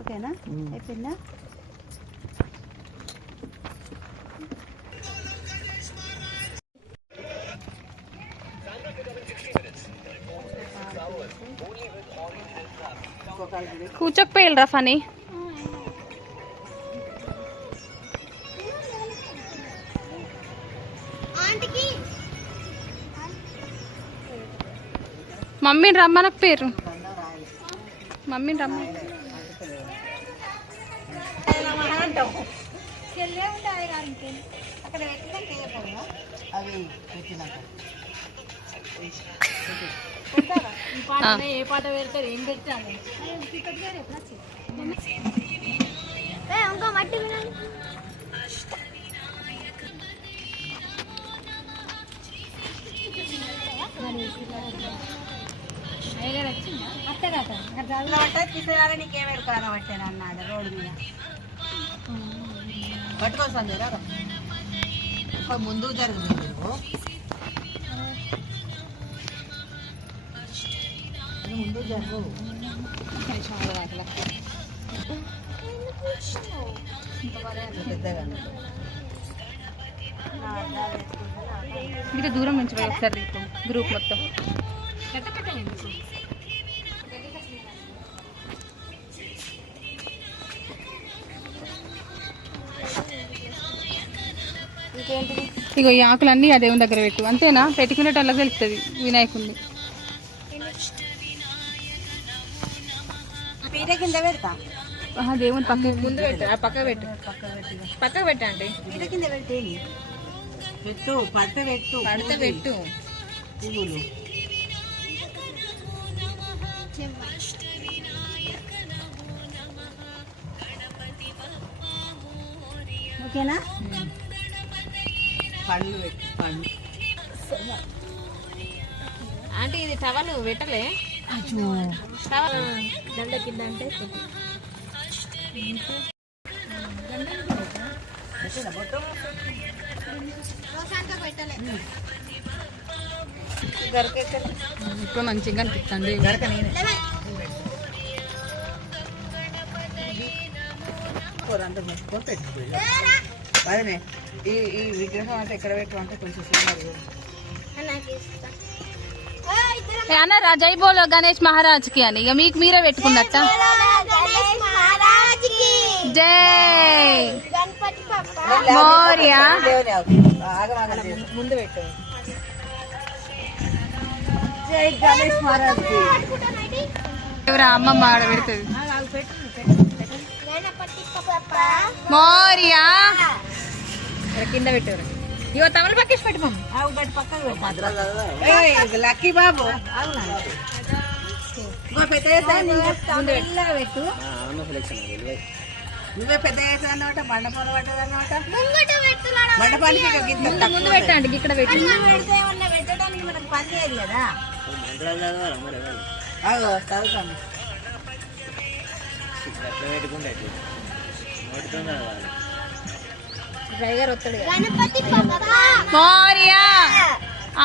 ఓకేనా? అయిపోయిందా? కూర్చోకపోయిల్రా ఫనీ. మమ్మీని రమ్మనకు పేరు. మమ్మీని రమ్మ. ఏ పాట పెడతారు ఏం పెట్టాలి ఇంకో మట్టి వినాలి అంటే తీసేయాలి నీకేం ఎడుకారం పట్టాను అన్నాడు రోడ్డు మీద పట్టుకోసం ముందుకు జరుగుతుంది నువ్వు ముందుకు జరుగు ఇంకా దూరం నుంచి ఒకసారి గ్రూప్ మొత్తం. ఇగో ఈ ఆకులన్నీ ఆ దేవుని దగ్గర పెట్టు. అంతేనా? పెట్టుకునేటోళ్ళకి తెలుస్తుంది వినాయకుడిని పీట కింద పెడతా? ఆహా, దేవుని పక్క ముందు పెట్టు ఆ పక్క పెట్టు. పక్కకు పెట్టండి పీట కింద పెట్టు పట్టు పెట్టు. పడితే పెట్టు. పువ్వులు. ఓకేనా? పెట్టు పళ్ళు. అంటే ఇది టవల్ పెట్టలే. టవల్. దండ కింద అంటే ఇప్పుడు మంచిగా అనిపిస్తుంది. గరక నేనే కూరంతా మెచ్చుకొని పెట్టుకోవాలి అదే ఈ ఈ విగ్రహం అంటే ఎక్కడ పెట్టమంటే కొంచెం సీనియర్ ఏ అన్నారా జై బోలో గణేష్ మహారాజ్కి అని. ఇక మీకు మీరే పెట్టుకున్నట్ట. గణేష్ మహారాజ్కి జై మోరియా. ముందు పెట్టు. జై గణేష్ మహారాజ్కి ఎవరా అమ్మమ్మ ఆడ పెడుతుంది? మోరియా? కింద పెట్టారు ఇగో తమల పక్కేసి పెట్టు మమ్మ లక్కీ బాబు. పెట్టు. నువ్వే పెద్ద చేసావు అన్నమాట మండపంలో పట్టదు అన్నమాట ముంగట పెడుతున్నాడు మండపానికి ఇక గిన్నె ముందు పెట్టండి ఇక్కడ పెట్టి. పెడితే పెట్టడానికి మనకు పని చేయదు కదా. చదువుతాను. డ్రైవర్ వస్తాడు కదా. గణపతి పప్ప మోరియా.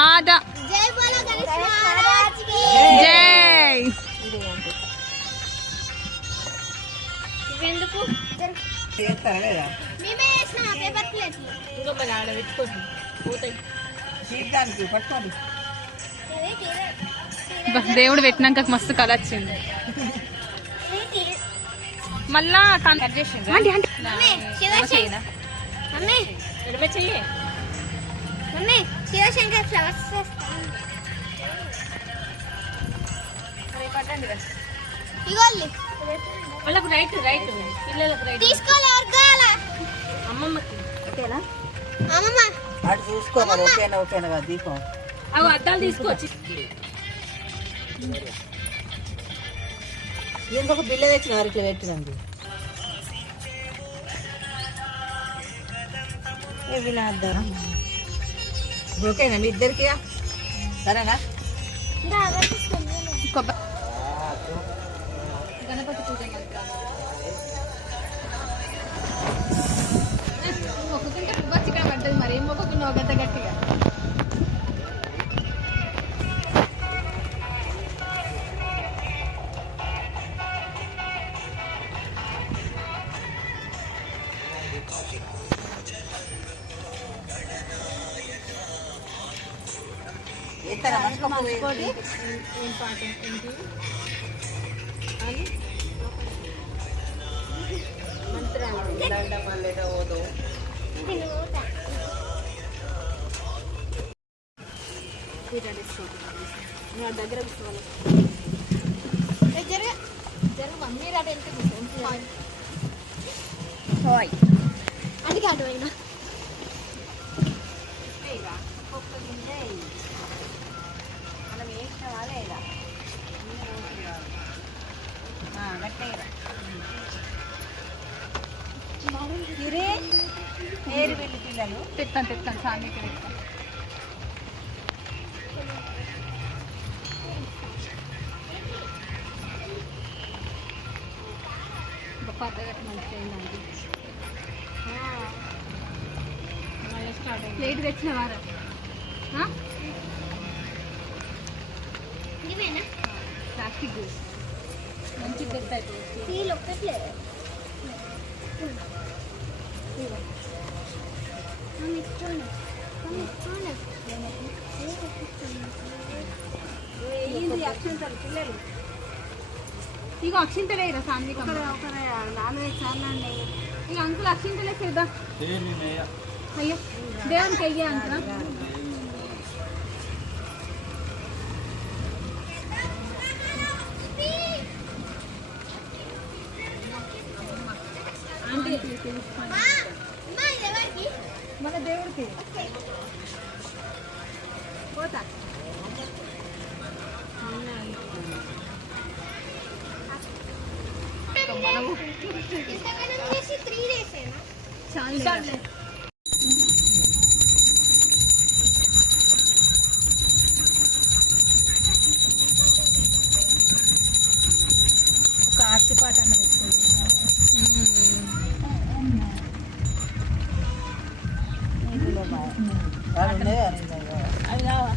ఆదా జై బోలో గణేష్ మహారాజ్కి. జై. ఇవెందుకు? చేస్తారా లేదా? మేమే చేసిన పేపర్ ప్లేట్లు ఇంకో పది ఆడ పెట్టుకోండి. పోతాయి. తీర్థానికి పట్టుకోండి. బా, దేవుడు పెట్టినాక మస్తు కళ వచ్చింది మళ్ళా శివశంకర్ ఫ్లవర్స్ వాళ్ళకు రైట్ రైట్. పిల్లలకు రైట్. తీసుకోవాలి వర్గాల అమ్మమ్మకి. ఓకేనా? అమ్మమ్మ. అటు చూసుకోవాలి ఓకేనా ఓకేనా దీపం. అవి అద్దాలు తీసుకోవచ్చు ఇంకొక బిల్ల తెచ్చినారు ఇట్లా ఇవి అద్దం ఓకేనా మీ ఇద్దరికి సరేనా? ఇంకా అదే తీసుకోండి కొబ్బ- గణపతి పూజ మొక్కుకుంటే ఇక్కడ పడ్డది మరి ఏం గంట గట్టిగా? ఏం పాట ఏంటి అని మంత్రాలు నువ్వు దగ్గర జర జరుగు మమ్మీ రాట ఎంత అందుకే అటు మనం వేసినావా లేదా ఇరే ఏరు వెళ్ళి పిల్లలు. తెస్తాను తెస్తాను సాంగ్కి తెస్తాను ప్లేట్ తెచ్చిన వారా ఇవేనా? ప్లాస్టిక్ మంచి తెస్తాయి స్టీల్ ఒక్కట్లే పిల్లలు. ఇక అక్షింతలేరా సాంగ్కి నాన్న చాలా ఇక అంకుల్ అక్షింతలే చేద్దాం అయ్యో దేవునికి అయ్యా అంకుల్? మన దేవుడికి. పోతా. చాలు. అవి కావా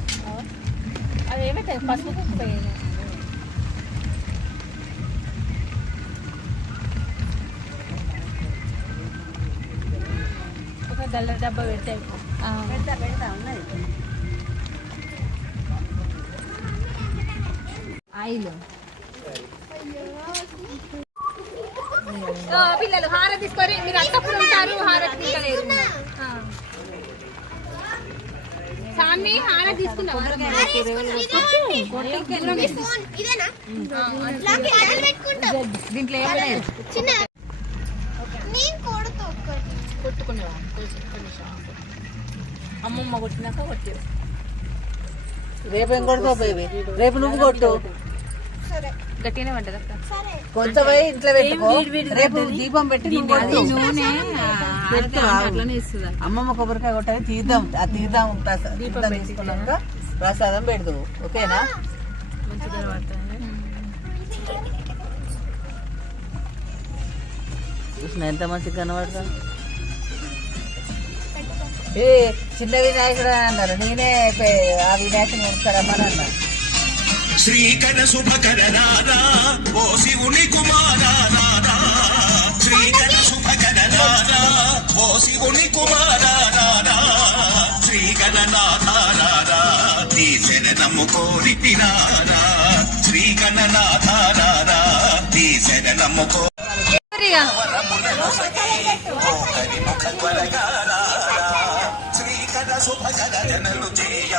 పసుపు కుక్క ఒక గల్ల డబ్బా పెడితే పెడతా పెడతా ఉన్నది ఆయిల్ పిల్లలు హార తీసుకొని మీరు అంతప్పుడు ఉంటారు హార తీసుకోలేరు సాన్ని హార తీసుకున్నావా దీంట్లో ఏమలేదు చిన్న కొట్టుకునేవా? అమ్మమ్మ కొట్టినాక కొట్టి. రేపు ఏం కొడతావు బేబీ రేపు నువ్వు కొట్టు. సరే. గట్టిగానే పడ్డది కొంత పోయి ఇంట్లో పెట్టుకో. రేపు దీపం పెట్టి. నూనె. అమ్మమ్మ కొబ్బరికాయ కొట్టని తీద్దాం అది తీద్దాం తీసుకున్నాక ప్రసాదం పెడదు ఓకేనా? చూసిన ఎంత మంచిగా కనబడతా ఏ చిన్న వినాయకుడు అని అన్నారు. నేనే ఆ వినాయకుని కొనుక్కరమ్మని అన్నా శ్రీకర శుభకర రాధా ఓ శివుని కుమారా రాధా. శ్రీకర శుభకర రాధా ఓ శివుని కుమారా రాధా శ్రీగణనాథ రాధా నీ శరణము కోరితి రాధా శ్రీగణనాథ రాధా నీ శరణము కో ఒకరి ముఖ త్వరగా రాధా జనలు చేయ